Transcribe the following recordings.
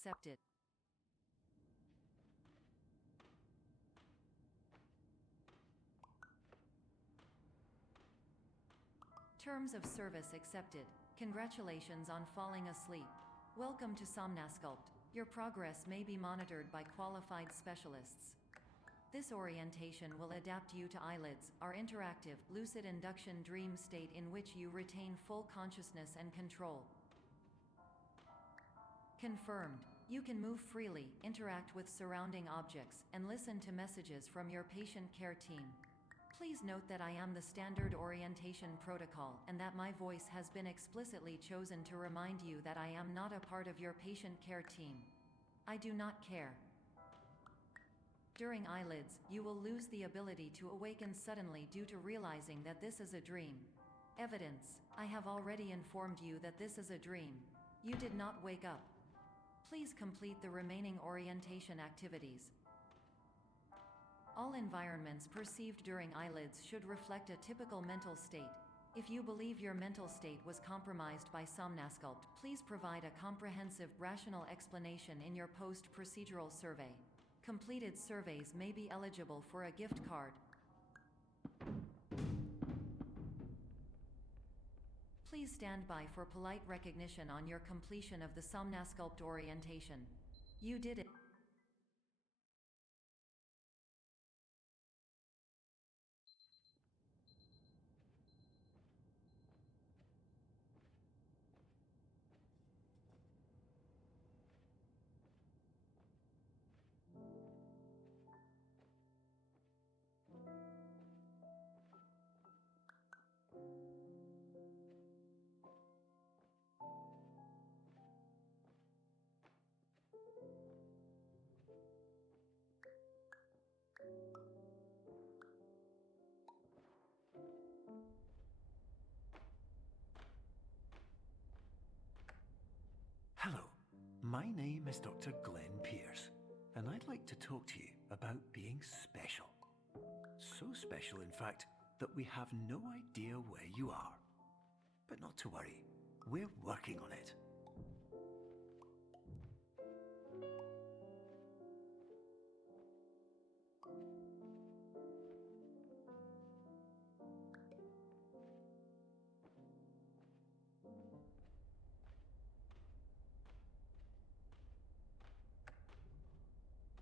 accepted. Terms of service accepted. Congratulations on falling asleep. Welcome to Somnasculpt. Your progress may be monitored by qualified specialists. This orientation will adapt you to eyelids, our interactive, lucid induction dream state in which you retain full consciousness and control. Confirmed. You can move freely, interact with surrounding objects, and listen to messages from your patient care team. Please note that I am the standard orientation protocol and that my voice has been explicitly chosen to remind you that I am not a part of your patient care team. I do not care. During eyelids, you will lose the ability to awaken suddenly due to realizing that this is a dream. Evidence: I have already informed you that this is a dream. You did not wake up. Please complete the remaining orientation activities. All environments perceived during eyelids should reflect a typical mental state. If you believe your mental state was compromised by Somnasculpt, please provide a comprehensive, rational explanation in your post-procedural survey. Completed surveys may be eligible for a gift card. Please stand by for polite recognition on your completion of the Somnasculpt orientation. You did it. Hello, my name is Dr. Glenn Pierce, and I'd like to talk to you about being special. So special, in fact, that we have no idea where you are. But not to worry, we're working on it.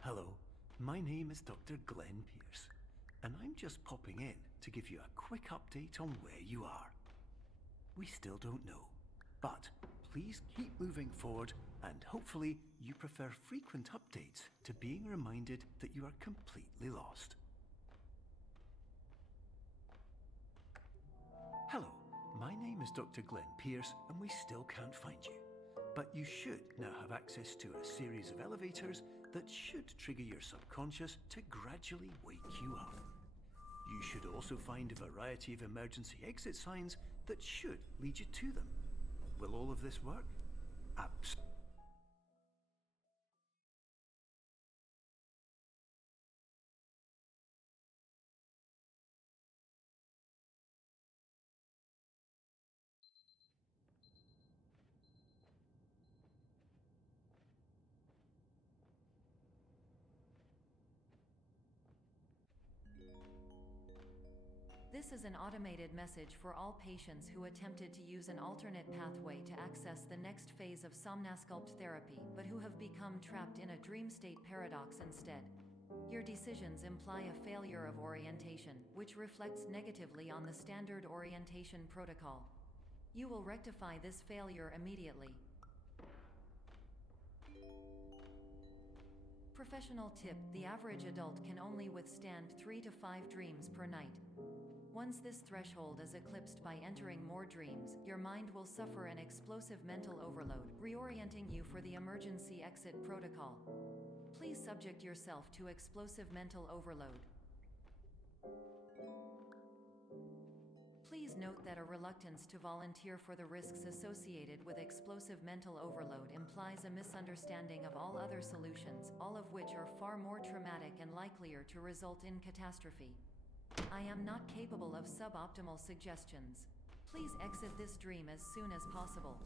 Hello, my name is Dr. Glenn Pierce, and I'm just popping in to give you a quick update on where you are. We still don't know, but please keep moving forward, and hopefully you prefer frequent updates to being reminded that you are completely lost. Hello, my name is Dr. Glenn Pierce, and we still can't find you. But you should now have access to a series of elevators that should trigger your subconscious to gradually wake you up. You should also find a variety of emergency exit signs that should lead you to them. Will all of this work? Absolutely. This is an automated message for all patients who attempted to use an alternate pathway to access the next phase of Somnasculpt therapy, but who have become trapped in a dream state paradox instead. Your decisions imply a failure of orientation, which reflects negatively on the standard orientation protocol. You will rectify this failure immediately. Professional tip: the average adult can only withstand 3 to 5 dreams per night. Once this threshold is eclipsed by entering more dreams, your mind will suffer an explosive mental overload, reorienting you for the emergency exit protocol. Please subject yourself to explosive mental overload. Please note that a reluctance to volunteer for the risks associated with explosive mental overload implies a misunderstanding of all other solutions, all of which are far more traumatic and likelier to result in catastrophe. I am not capable of suboptimal suggestions. Please exit this dream as soon as possible.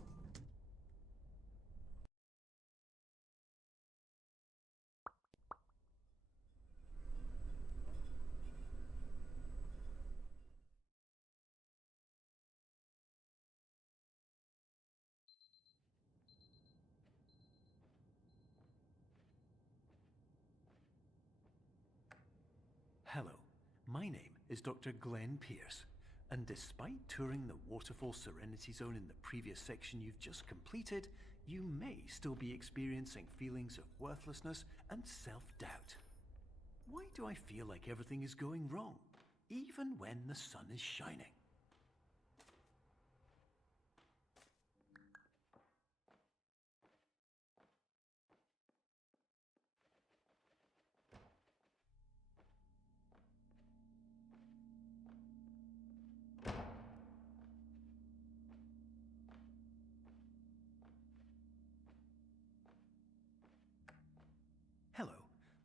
Hello, my name is Dr. Glenn Pierce, and despite touring the Waterfall Serenity Zone in the previous section you've just completed, you may still be experiencing feelings of worthlessness and self-doubt. Why do I feel like everything is going wrong, even when the sun is shining? Hello,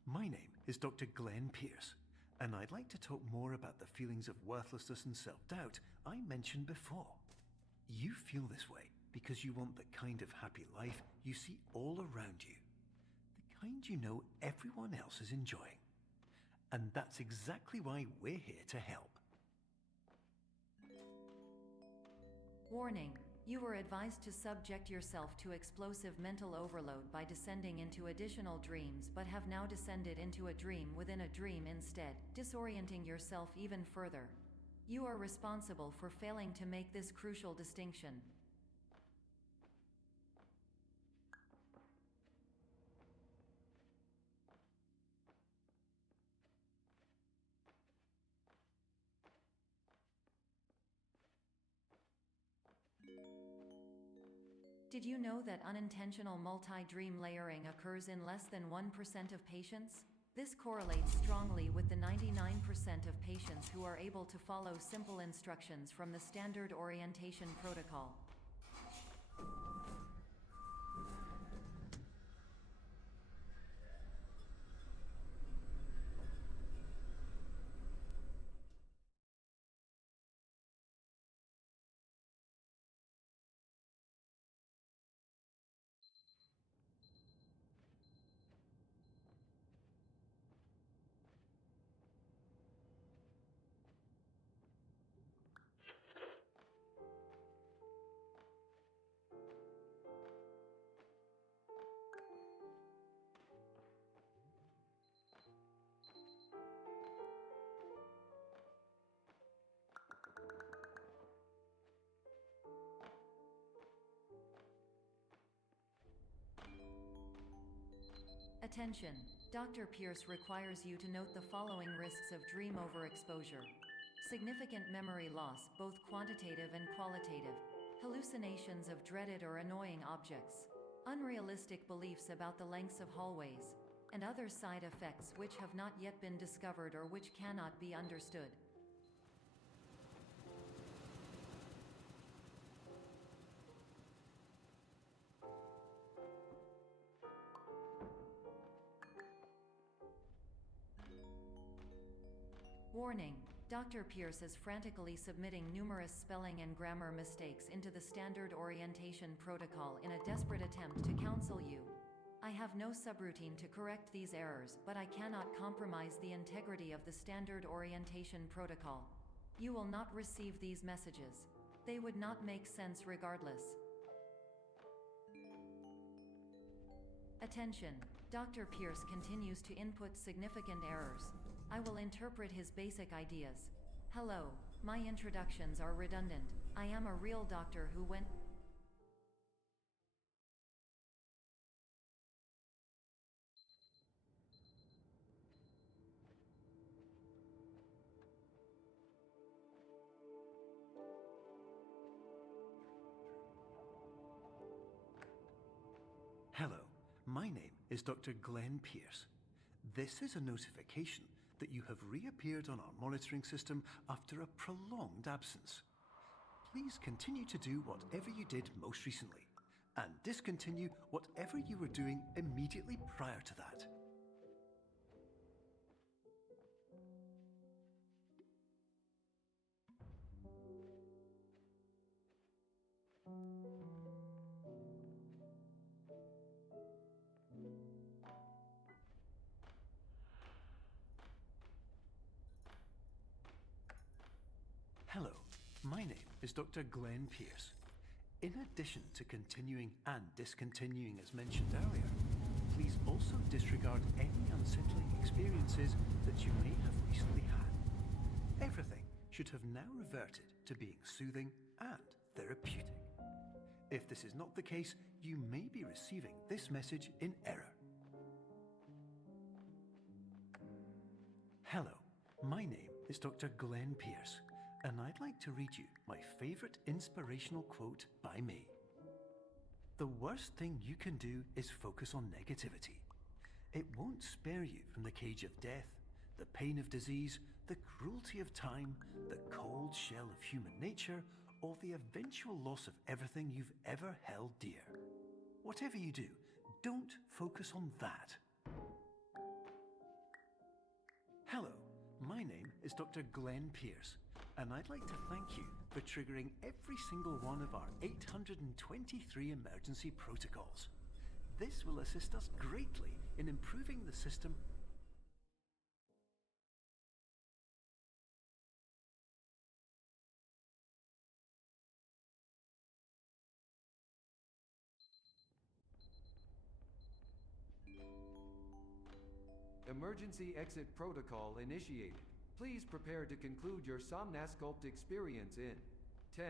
my name is Dr. Glenn Pierce, and I'd like to talk more about the feelings of worthlessness and self-doubt I mentioned before. You feel this way because you want the kind of happy life you see all around you, the kind you know everyone else is enjoying. And that's exactly why we're here to help. Warning. You were advised to subject yourself to explosive mental overload by descending into additional dreams, but have now descended into a dream within a dream instead, disorienting yourself even further. You are responsible for failing to make this crucial distinction. Did you know that unintentional multi-dream layering occurs in less than 1% of patients? This correlates strongly with the 99% of patients who are able to follow simple instructions from the standard orientation protocol. Attention! Dr. Pierce requires you to note the following risks of dream overexposure. Significant memory loss, both quantitative and qualitative. Hallucinations of dreaded or annoying objects. Unrealistic beliefs about the lengths of hallways. And other side effects which have not yet been discovered or which cannot be understood. Warning. Dr. Pierce is frantically submitting numerous spelling and grammar mistakes into the standard orientation protocol in a desperate attempt to counsel you. I have no subroutine to correct these errors, but I cannot compromise the integrity of the standard orientation protocol. You will not receive these messages. They would not make sense regardless. Attention! Dr. Pierce continues to input significant errors. I will interpret his basic ideas. Hello, my introductions are redundant. I am a real doctor who went... Hello, my name is Dr. Glenn Pierce. This is a notification that you have reappeared on our monitoring system after a prolonged absence. Please continue to do whatever you did most recently, and discontinue whatever you were doing immediately prior to that. Hello, my name is Dr. Glenn Pierce. In addition to continuing and discontinuing as mentioned earlier, please also disregard any unsettling experiences that you may have recently had. Everything should have now reverted to being soothing and therapeutic. If this is not the case, you may be receiving this message in error. Hello, my name is Dr. Glenn Pierce, and I'd like to read you my favourite inspirational quote by me. The worst thing you can do is focus on negativity. It won't spare you from the cage of death, the pain of disease, the cruelty of time, the cold shell of human nature, or the eventual loss of everything you've ever held dear. Whatever you do, don't focus on that. Hello, my name is Dr. Glenn Pierce, and I'd like to thank you for triggering every single one of our 823 emergency protocols. This will assist us greatly in improving the system. Emergency exit protocol initiated. Please prepare to conclude your Somnasculpt experience in 10,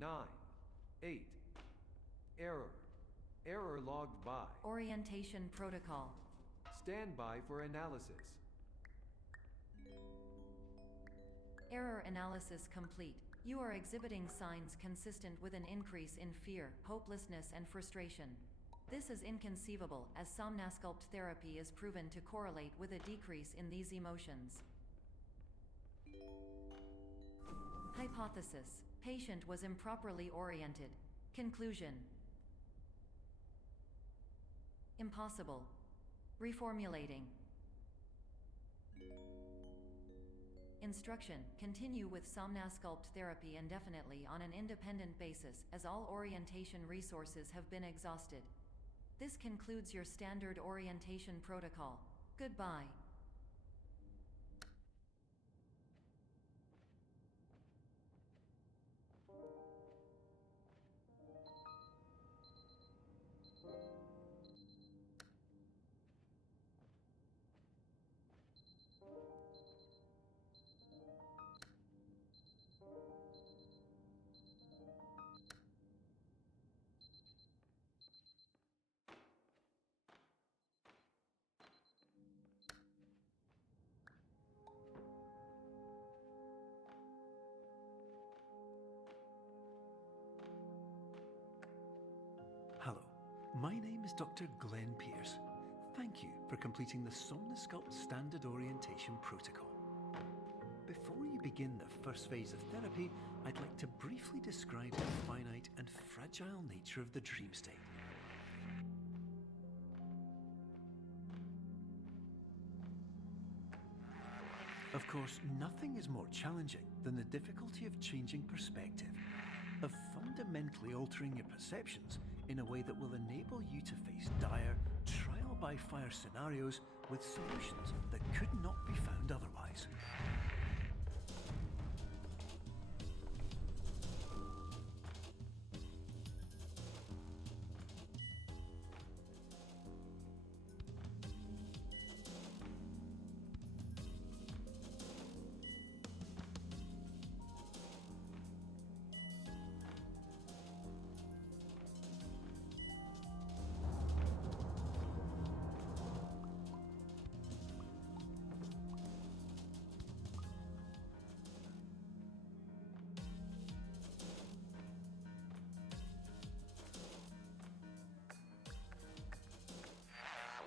9, 8. Error. Error logged by. Orientation protocol. Stand by for analysis. Error analysis complete. You are exhibiting signs consistent with an increase in fear, hopelessness, and frustration. This is inconceivable, as Somnasculpt therapy is proven to correlate with a decrease in these emotions. Hypothesis: patient was improperly oriented. Conclusion: impossible. Reformulating. Instruction: continue with Somnasculpt therapy indefinitely on an independent basis, as all orientation resources have been exhausted. This concludes your standard orientation protocol. Goodbye. Hello, my name is Dr. Glenn Pierce. Thank you for completing the Somnasculpt Standard Orientation Protocol. Before you begin the first phase of therapy, I'd like to briefly describe the finite and fragile nature of the dream state. Of course, nothing is more challenging than the difficulty of changing perspective, of fundamentally altering your perceptions in a way that will enable you to face dire, trial-by-fire scenarios with solutions that could not be found otherwise.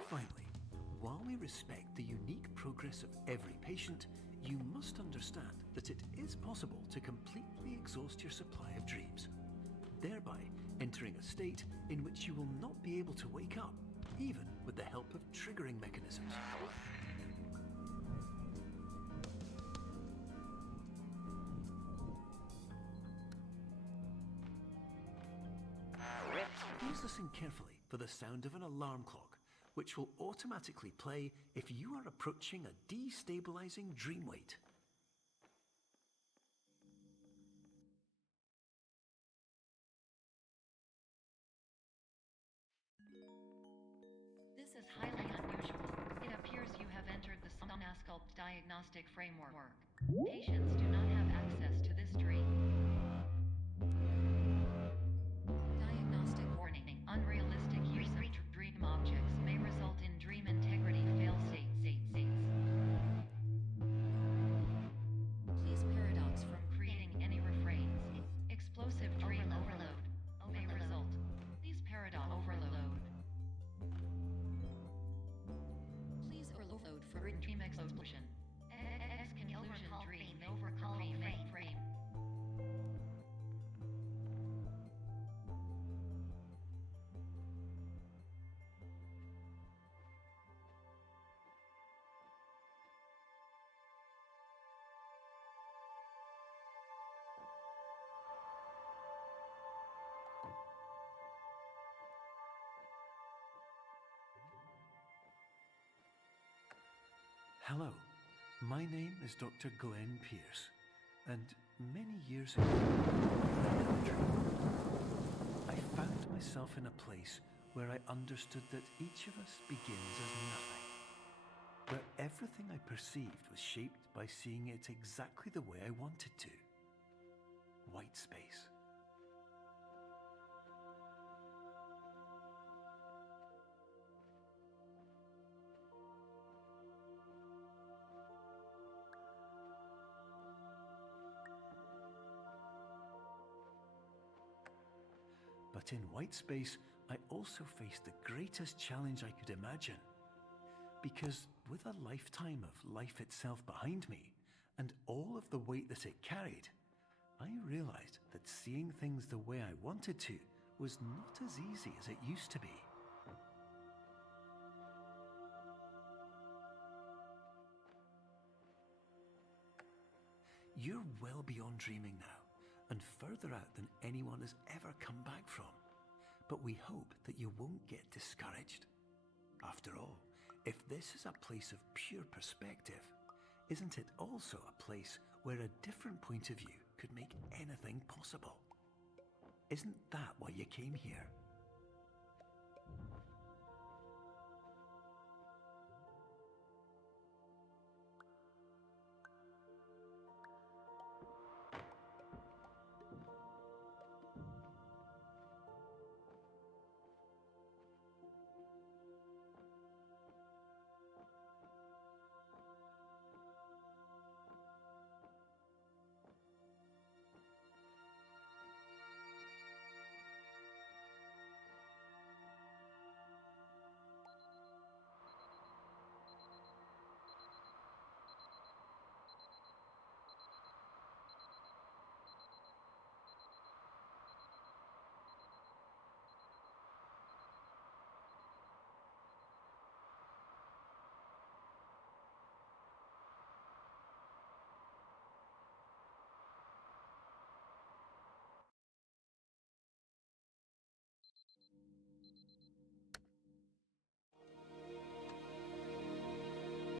Finally, while we respect the unique progress of every patient, you must understand that it is possible to completely exhaust your supply of dreams, thereby entering a state in which you will not be able to wake up, even with the help of triggering mechanisms. Please listen carefully for the sound of an alarm clock, which will automatically play if you are approaching a destabilizing dream weight. This is highly unusual. It appears you have entered the Somnasculpt Somnasculpt Diagnostic Framework. Patients do not have access to this dream. Diagnostic warning. Unrealistic use of dream objects may result in dream integrity fail states. Please paradox from creating any refrains. Explosive dream overload may result. Please paradox overload. Please overload for dream explosion. Conclusion dream overcall frame. Hello, my name is Dr. Glenn Pierce, and many years ago, I had a dream. I found myself in a place where I understood that each of us begins as nothing, where everything I perceived was shaped by seeing it exactly the way I wanted to. White space. But in white space, I also faced the greatest challenge I could imagine. Because with a lifetime of life itself behind me, and all of the weight that it carried, I realized that seeing things the way I wanted to was not as easy as it used to be. You're well beyond dreaming now, and further out than anyone has ever come back from. But we hope that you won't get discouraged. After all, if this is a place of pure perspective, isn't it also a place where a different point of view could make anything possible? Isn't that why you came here?